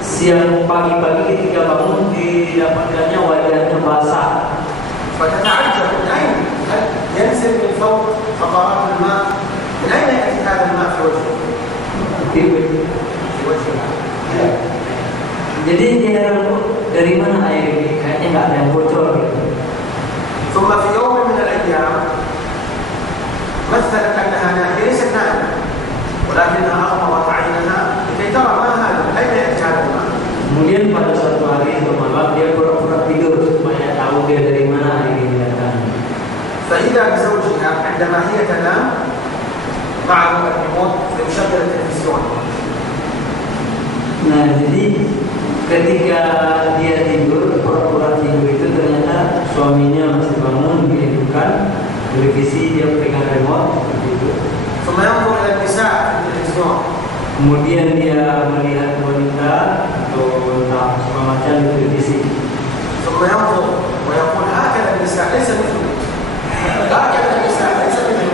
siang pagi-pagi ketika bangun didapatkannya wajahnya basah. فتتعجب من أين ينزل من فوق قطرات الماء، من أين يأتي هذا الماء في وجهه؟ في وجهه. Jadi dia heran, dari mana air ini? Kayaknya nggak ada yang bocor. ثم في يوم من الأيام مثلت أنها نائمة، ليست نائمة ولكنها أغمضت عينها لكي ترى ما هذا، أين يأتي هذا الماء. Kemudian pada suatu hari atau malam dia pura-pura tidur supaya tahu dia dari mana air ini datang. فإذا بزوجها عندما هي تنام معه الريموت فيشغل التلفزيون. Nah, jadi ketika dia tidur, pura-pura tidur itu ternyata suaminya masih bangun, dihidupkan televisi, dia pegang remote gitu. ثم ينظر إلى النساء في التلفزيون. Kemudian dia melihat wanita atau entah semacam di televisi. ثم ينظر ويقول هكذا النساء ليس مثلي، هكذا النساء ليس مثلي.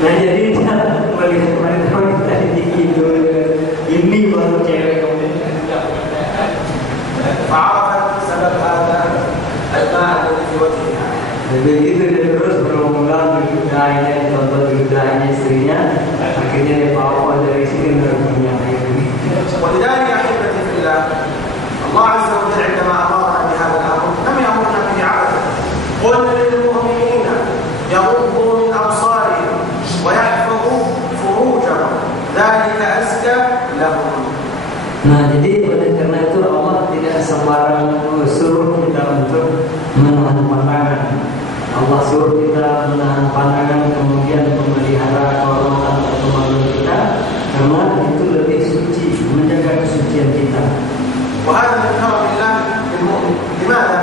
Nah, jadi dia melihat wanita di tidur, ini baru cewek kamu. فعرفت سبب هذا الماء الذي في وجهها. Jadi itu dia terus berulang-ulang di ludahnya, tonton di ludahnya istrinya. Akhirnya dia bawa dari sini merebutnya air ini. ولذلك أحبتي في الله، الله عز وجل عندما أمرنا بهذا الأمر لم يأمرنا به عبثا. قل للمؤمنين يغضوا من أبصارهم ويحفظوا فروجهم ذلك أزكى لهم. Nah, jadi oleh karena itu Allah tidak sembarang suruh kita untuk menahan pandangan. Allah suruh kita menahan pandangan, kemudian memelihara kehormatan atau kemaluan kita, karena itu lebih suci, menjaga kesucian kita. وهذا من كرم الله للمؤمن. لماذا؟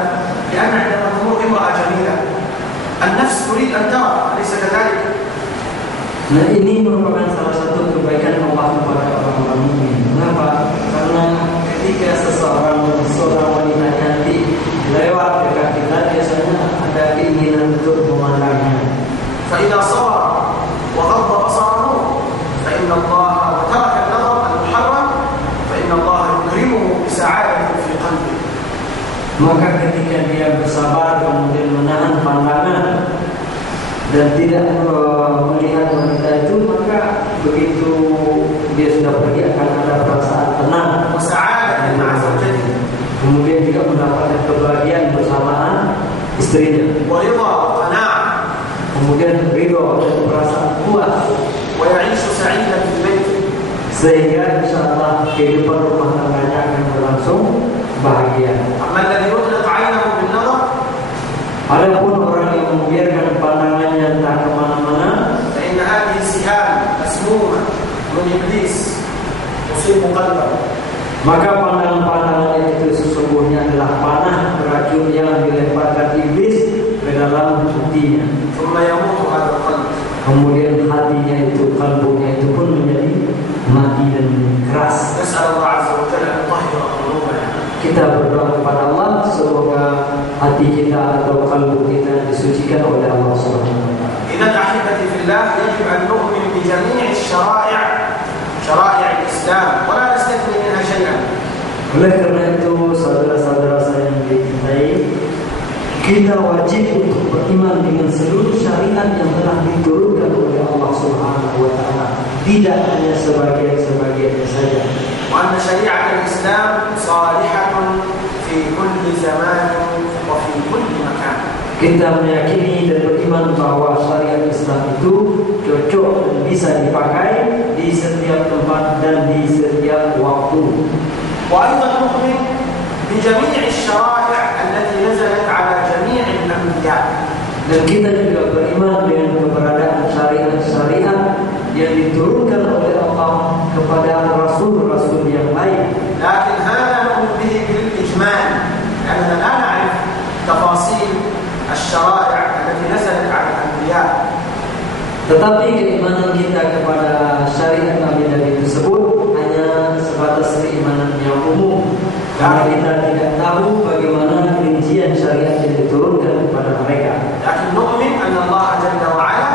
لأن عندما تمر امرأة جميلة النفس تريد أن ترى، أليس كذلك؟ Nah, ini merupakan salah satu kebaikan Allah kepada orang-orang mukmin. Kenapa? Karena ketika seorang wanita cantik lewat dekat kita, biasanya ada keinginan untuk memandangnya. فإذا صبر وغض بصره فإن الله وترك النظر المحرم فإن الله يكرمه بسعادة في قلبه. Maka ketika dia bersabar kemudian menahan pandangan dan tidak melihat wanita itu, maka begitu dia sudah pergi akan ada perasaan tenang, kemudian juga mendapatkan kebahagiaan bersamaan istrinya, kemudian ridho dan perasaan puas, sehingga insyaallah kehidupan rumah tangganya akan berlangsung bahagia. Adapun orang yang membiarkan pandangannya entah kemana-mana, maka pandangan-pandangan itu sesungguhnya adalah panah beracun yang dilemparkan iblis ke dalam hatinya. Kemudian hatinya itu, kalbunya itu pun menjadi mati dan keras. Kita berdoa kepada Allah semoga hati kita atau kalbu kita disucikan oleh Allah Subhanahu wa taala. Idzan ahibati fillah yajib an nu'min bi jami' syara'i' al-Islam wa la nastathni minha shay'an. Oleh karena itu saudara-saudara saya yang dicintai, kita wajib untuk beriman dengan seluruh syariat yang telah diturunkan oleh Allah Subhanahu wa taala, tidak hanya sebagian-sebagiannya saja. Wa anna syari'at al-Islam salihatun fi kulli zaman wa fi kulli makan. Kita meyakini dan beriman bahwa syariat Islam itu cocok dan bisa dipakai di setiap tempat dan di setiap waktu. Wa aidan nu'min bi jami' asy-syara'i' allati nazalat 'ala jami' al-anbiya. Dan kita juga beriman dengan keberadaan syariat-syariat yang diturunkan oleh Allah kepada rasul-rasul yang lain. Lakin hada nu'min bihi bil ijmal, karena la na'rif tafasil asy-syara'i' allati nazalat 'ala al-anbiya. Tetapi keimanan kita kepada syariat Nabi-Nabi tersebut hanya sebatas keimanan yang umum, karena kita tidak tahu bagaimana rincian syariat yang diturunkan kepada mereka. Lakin nu'min anna Allah jalla wa 'ala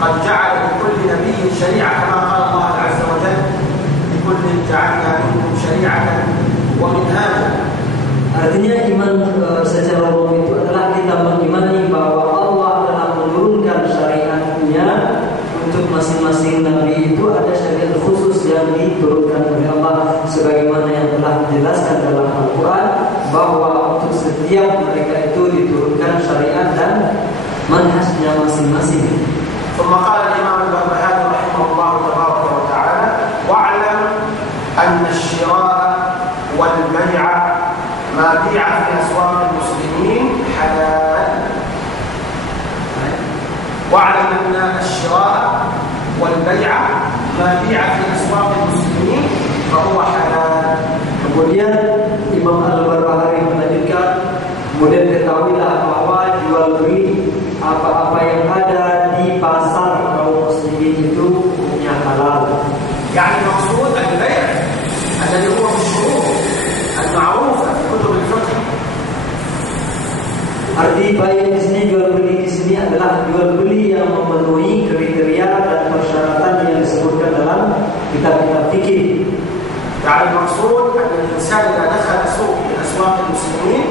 qad ja'ala li kulli nabiyyin syari'ah kama qala Allah 'azza wa jalla li kullin ja'alna minhum syari'ah شريعة ومنهاجا. Artinya iman secara umum itu adalah kita mengimani bahwa Allah telah menurunkan syariatnya untuk masing-masing nabi itu ada syariat khusus yang diturunkan oleh Allah sebagaimana yang telah dijelaskan dalam Al-Quran bahwa untuk setiap mereka itu diturunkan syariat dan manhajnya masing-masing. ثم قال الإمام البربهاري رحمه الله تبارك وتعالى واعلم أن الشراء والبيع ما بيع في أسواق المسلمين حلال. واعلم أن الشراء والبيع ما بيع في أسواق المسلمين فهو حلال. Kemudian Imam Al-Barbahari melanjutkan, kemudian ketahuilah bahwa jual beli apa-apa yang ada di pasar kaum muslimin itu hukumnya halal. يعني المقصود البيع الذي هو بالشروط المعروفة في كتب الفقه. Arti baik di sini, jual beli di sini adalah jual beli yang memenuhi kriteria dan persyaratan yang disebutkan dalam kitab-kitab fikih. يعني المقصود أن الإنسان إذا دخل سوق من أسواق المسلمين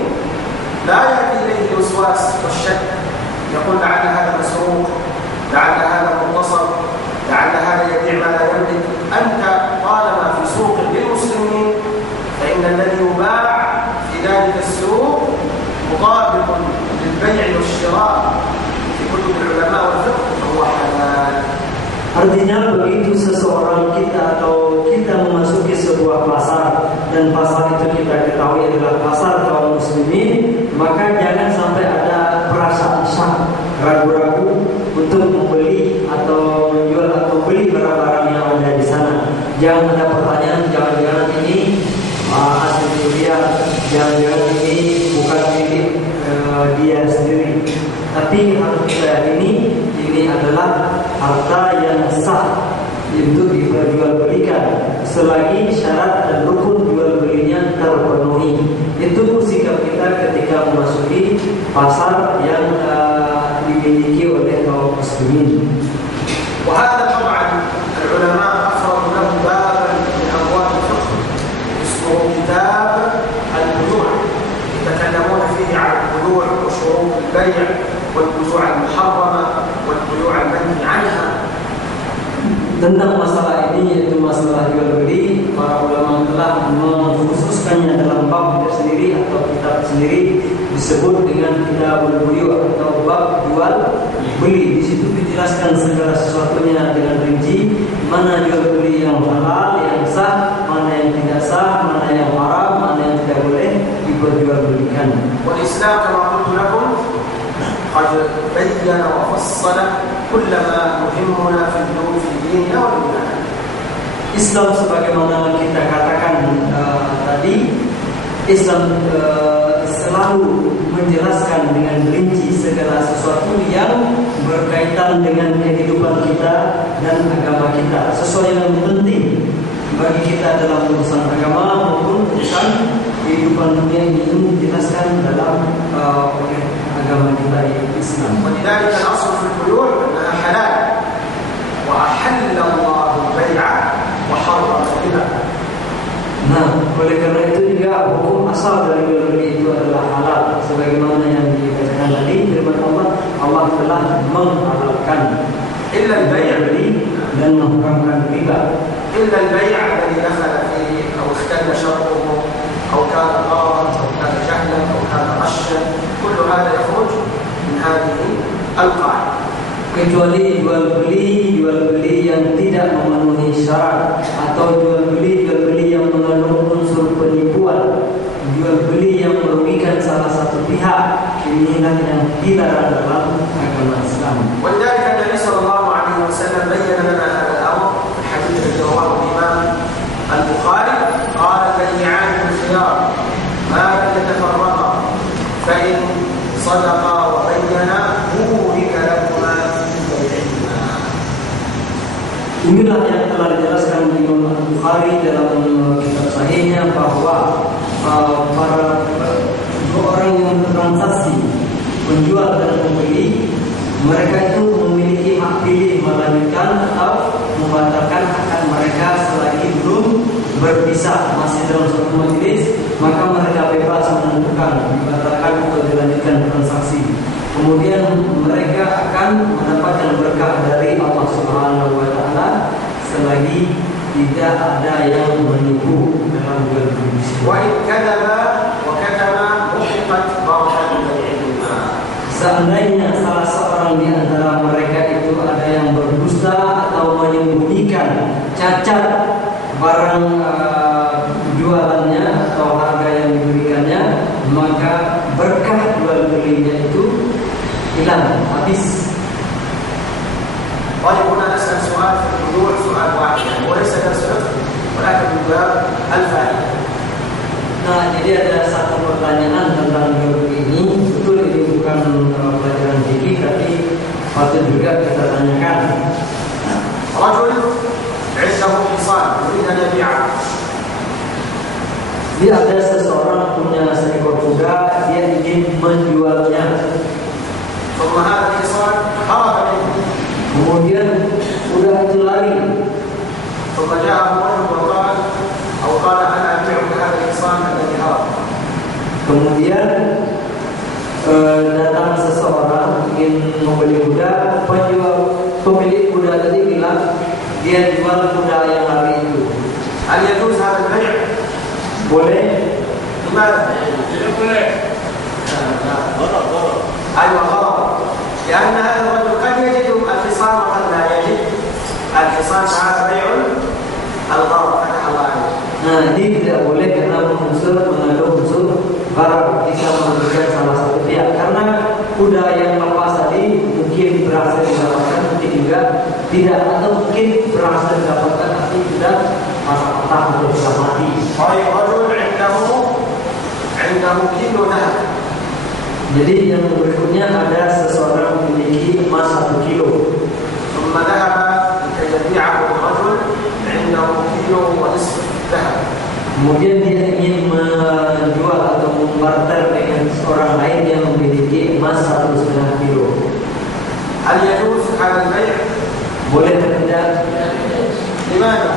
لا يأتي إليه الوسواس والشك يقول لعل هذا مسروق، لعل هذا مغتصب، لعل هذا يبيع ما لا يملك. أنت طالما في سوق للمسلمين فإن الذي يباع في ذلك السوق مطابق للبيع والشراء في كتب العلماء والفقه فهو حلال. Artinya begitu seseorang kita atau kita memasuki sebuah pasar dan pasar itu kita ketahui adalah pasar kaum muslimin, maka jangan sampai ada perasaan syak, ragu-ragu untuk membeli atau menjual atau beli barang-barang yang ada di sana. Jangan ada pertanyaan, jangan-jangan ini asli dia, jangan-jangan ini bukan milik dia sendiri. Tapi harus kita yakini ini adalah harta yang sah untuk diperjualbelikan selagi syarat dan rukun jual belinya terpenuhi. Itu sikap kita ketika memasuki pasar yang dimiliki oleh kaum muslimin. وهذا طبعا العلماء أفردوا له بابا من أبواب الفقه اسمه كتاب البيوع، يتكلمون فيه عن البيوع وشروط البيع والبيوع المحرمة والبيوع المنهي عنها. Tentang masalah ini, yaitu masalah jual beli, para ulama telah mengkhususkannya dalam bab tersendiri atau kitab sendiri disebut dengan kitab al-buyu' atau bab jual beli. Di situ dijelaskan segala sesuatunya dengan rinci, mana jual beli yang halal, yang sah, mana yang tidak sah, mana yang haram, mana yang tidak boleh diperjualbelikan. والإسلام كما قلت لكم قد بين وفصل كل ما يهمنا في ديننا ودنيانا. Islam sebagaimana kita katakan tadi, Islam selalu menjelaskan dengan rinci segala sesuatu yang berkaitan dengan kehidupan kita dan agama kita, sesuai yang penting bagi kita dalam urusan agama maupun urusan kehidupan dunia ini dijelaskan dalam agama kita Islam. ولذلك الأصل في البيوع أنها حلال وأحل الله البيع وحرم الربا. Nah, oleh karena itu juga hukum asal dari jual beli itu adalah halal, sebagaimana yang dibacakan tadi firman Allah, Allah telah menghalalkan إلا البيع beli dan mengharamkan riba. إلا البيع الذي دخل فيه أو اختل شرطه أو كان غرضا أو كان جهلا أو كان غشا، كل هذا يخرج من هذه القاعدة. Kecuali jual beli yang tidak memenuhi syarat, atau jual beli yang mengandung unsur penipuan, jual beli yang merugikan salah satu pihak, inilah yang dilarang dalam agama Islam. ولذلك النبي صلى الله عليه وسلم بين لنا هذا الأمر في الحديث الذي رواه الإمام البخاري قال البيعان بالخيار ما لم يتفرقا فإن صدقا وبينا بورك لهما في بيعهما. Inilah yang telah dijelaskan Imam Al-Bukhari berpisah masih dalam suatu majelis, maka mereka bebas menentukan dibatalkan atau dilanjutkan transaksi. Kemudian mereka akan mendapatkan berkah dari Allah Subhanahu wa taala selagi tidak ada yang menipu dalam jual beli. Wa in kadzaba wa katama muhiqat barakatuhu ilma. Seandainya salah seorang di antara mereka itu ada yang berdusta atau menyembunyikan cacat barang jualannya atau harga yang diberikannya, maka berkah jual belinya itu hilang, habis. طيب هنا نسأل سؤال في الموضوع سؤال واحد وليس درس فقه ولكن من باب الفائدة. Nah, jadi ada satu pertanyaan tentang jual beli ini. Betul ini bukan pelajaran fikih, tapi patut juga kita tanyakan. رجل عنده حصان يريد أن يبيعه. Dia ada seseorang punya seekor kuda, dia ingin menjualnya. ثم هذا الحصان هرب منه. Kemudian kuda itu lari. ثم جاءه رجل وقال أو قال أنا أبيعك هذا الحصان الذي هرب. Kemudian datang seseorang ingin membeli kuda, pemilik kuda tadi bilang dia jual kuda yang lari itu. هل يجوز هذا البيع؟ Boleh? لماذا؟ أيوة غلط، لأن هذا الرجل قد يجد الحصان وقد لا يجد الحصان، هذا بيع الغرض. فتح الله عليك. Nah, ini tidak boleh karena mengandung unsur gharar, bisa merugikan salah satu pihak. Karena kuda yang lepas tadi mungkin berhasil didapatkan, mungkin juga tidak, atau mungkin berhasil didapatkan tapi sudah patah atau sudah mati. طيب رجل عنده كيلو ذهب. Jadi yang berikutnya ada seseorang memiliki emas 1 kilo. ثم ذهب لكي يبيعه الرجل عنده كيلو ونصف ذهب. Kemudian dia ingin menjual atau membarter dengan orang lain yang memiliki emas 1,5 kilo. هل يجوز هذا البيع؟ Boleh atau tidak? لماذا؟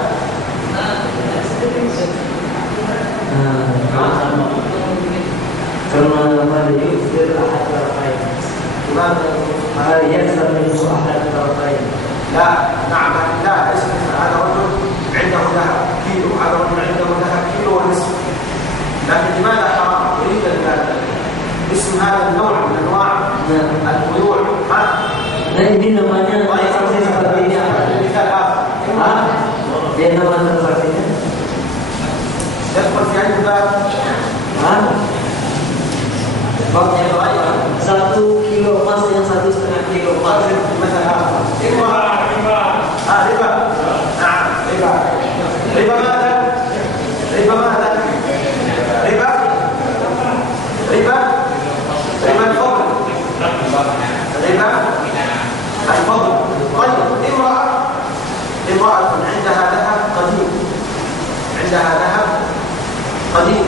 Karena mana yusir ahad tarfain. لماذا؟ Yasar minhu ahad tarfain. لا نعم لا ليس هذا رجل عنده ذهب كيلو، هذا رجل عنده ذهب كيلو ونصف، لكن لماذا حرام؟ يريد اسم هذا النوع من انواع البيوع. Nah, ini namanya transaksi seperti ini apa? مثال اخر. Dia nama transaksinya? يدخل في أي باب؟ Babnya apa? 1 kilo emas yang 1,5 kilo emas. مثل هذا ربا. ربا. نعم ربا. ربا ماذا؟ ربا ماذا؟ ربا. ربا. ربا الفضل. ربا الفضل. طيب امرأة عندها ذهب قديم، عندها ذهب قديم،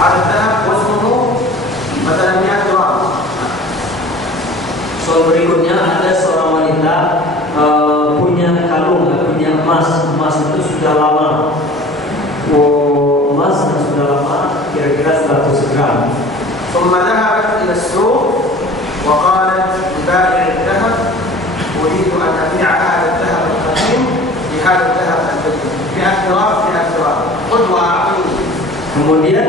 هذا الذهب وزنه مثلا 100 جرام. Soal berikutnya ada seorang wanita punya kalung, punya emas itu sudah lama. Emas yang sudah lama kira-kira 100 gram. ثم ذهبت إلى السوق وقالت لبائع الذهب أريد أن أبيع هذا الذهب القديم بهذا الذهب الجديد 100 جرام 100 جرام، خذ وأعطيني. Kemudian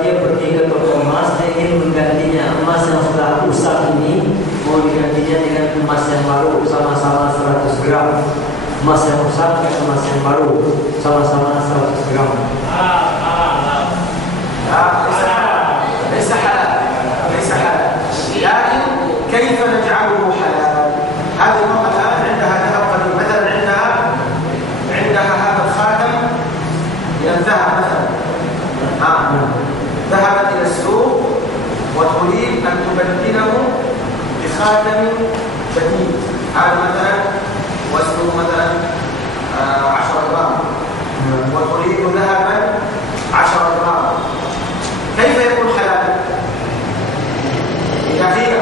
dia pergi ke toko emas, dia ingin menggantinya. Emas yang sudah rusak ini mau digantinya dengan emas yang baru, sama-sama 100 gram. Emas yang rusak dengan emas yang baru, sama-sama 100 gram. ليس حلال، ليس حلال، لكن كيف نجعله حلال؟ هذه المرأة الآن عندها ذهب قديم، مثلا عندها هذا الخاتم من الذهب مثلا، ذهبت إلى السوق وتريد أن تبدله بخاتم جديد، هذا مثلا وزنه مثلا 10 جرام، وتريد ذهبا 10 جرام، كيف يكون حلال؟ إذا هي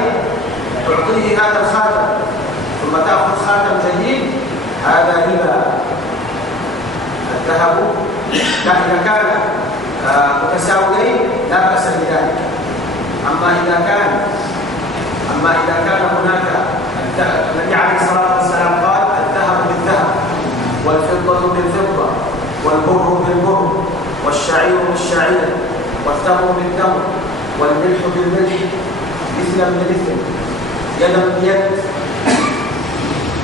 تعطيه هذا الخاتم ثم تأخذ خاتم جديد، هذا ربا. الذهب لا إذا كان متساويين لا بأس بذلك. أما إذا كان هناك النبي عليه الصلاة والسلام قال الذهب بالذهب والفضة بالفضة والبر بالبر والشعير بالشعير والتمر بالتمر والملح بالملح مثلا بمثل يدا بيد،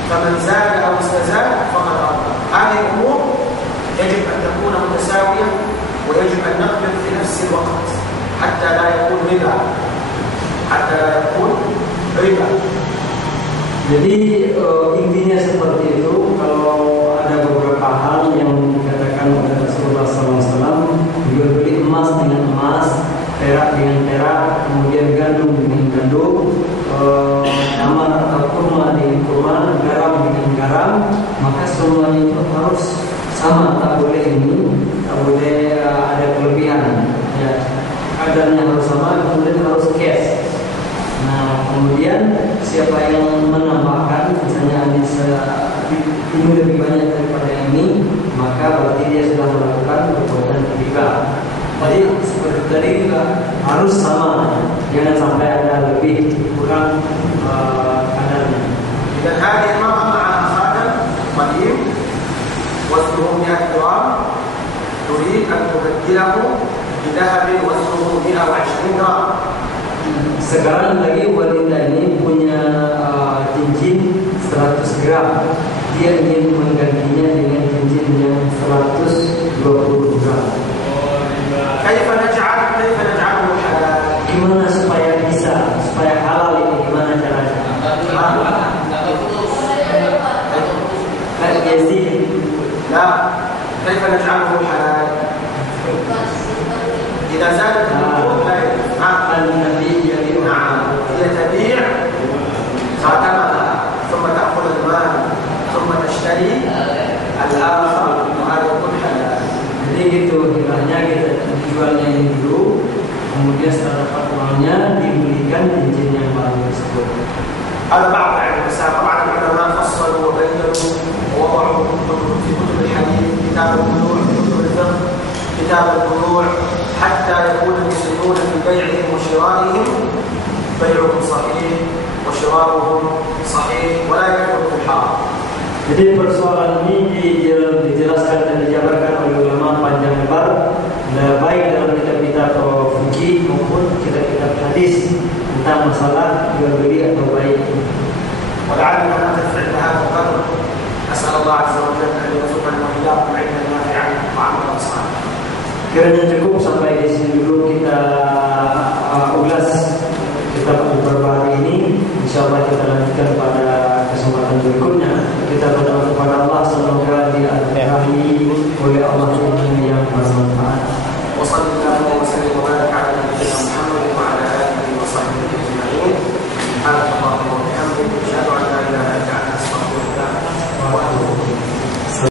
فمن زاد أو استزاد فقد أرضى. هذه الأمور يجب أن تكون متساوية، ويجب أن نقبل في نفس الوقت حتى لا يكون ربا. Jadi intinya seperti itu. Kalau ada beberapa hal yang dikatakan oleh Rasulullah SAW, jual beli emas dengan emas, perak dengan perak, kemudian gandum dengan gandum, tamar atau kurma dengan kurma, garam dengan garam, maka semuanya itu harus sama, tak boleh boleh ada kelebihan. Ya, kadarnya harus sama, kemudian harus cash. Nah, kemudian siapa yang menambahkan, misalnya ini lebih banyak daripada ini, maka berarti dia sudah melakukan perbuatan riba. Jadi seperti tadi juga harus sama, jangan sampai ada lebih kurang kadarnya. Dan hadis ma'ah ma'ah khadam qadim wasfuhu 100 gram turid an tubaddilahu bidahabin wasfuhu 120 gram. Sekarang lagi wanita ini punya cincin 100 gram. Dia ingin menggantinya dengan cincin yang 120 gram. Kaifa naj'aluhu halal? Gimana supaya halal ini? Gimana caranya? Yazid. لا كيف نجعله حلال؟ إذا زادت النقود لا يجوز. النبي نعم، هي تبيع خاتمها ثم تأخذ المال ثم تشتري الآخر وهذا يكون حلال. Jadi gitu, hilangnya kita jualnya ini dulu, kemudian setelah dapat uangnya dibelikan cincin yang baru tersebut. هذا بعض العلماء طبعا العلماء فصلوا وبينوا ووضعوا في كتب الحديث كتاب البيوع، كتب الفقه كتاب البيوع، حتى يكون المسلمون في بيعهم وشرائهم بيعهم صحيح وشرائهم صحيح ولا يدخل في الحرام. Jadi persoalan ini dijelaskan dan dijabarkan oleh ulama panjang lebar, baik dalam kitab-kitab fikih maupun kitab-kitab hadis tentang masalah jual beli atau baik. ولعلنا نقف عند هذا القدر. أسأل الله عز وجل أن يرزقنا وإياكم علما نافعا وعملا صالحا. Kiranya cukup sampai di sini dulu kita ulas kitab beberapa hari ini. Insyaallah kita lanjutkan pada kesempatan berikutnya. Kita berdoa kepada Allah semoga dianugerahkan oleh Allah yang bermanfaat.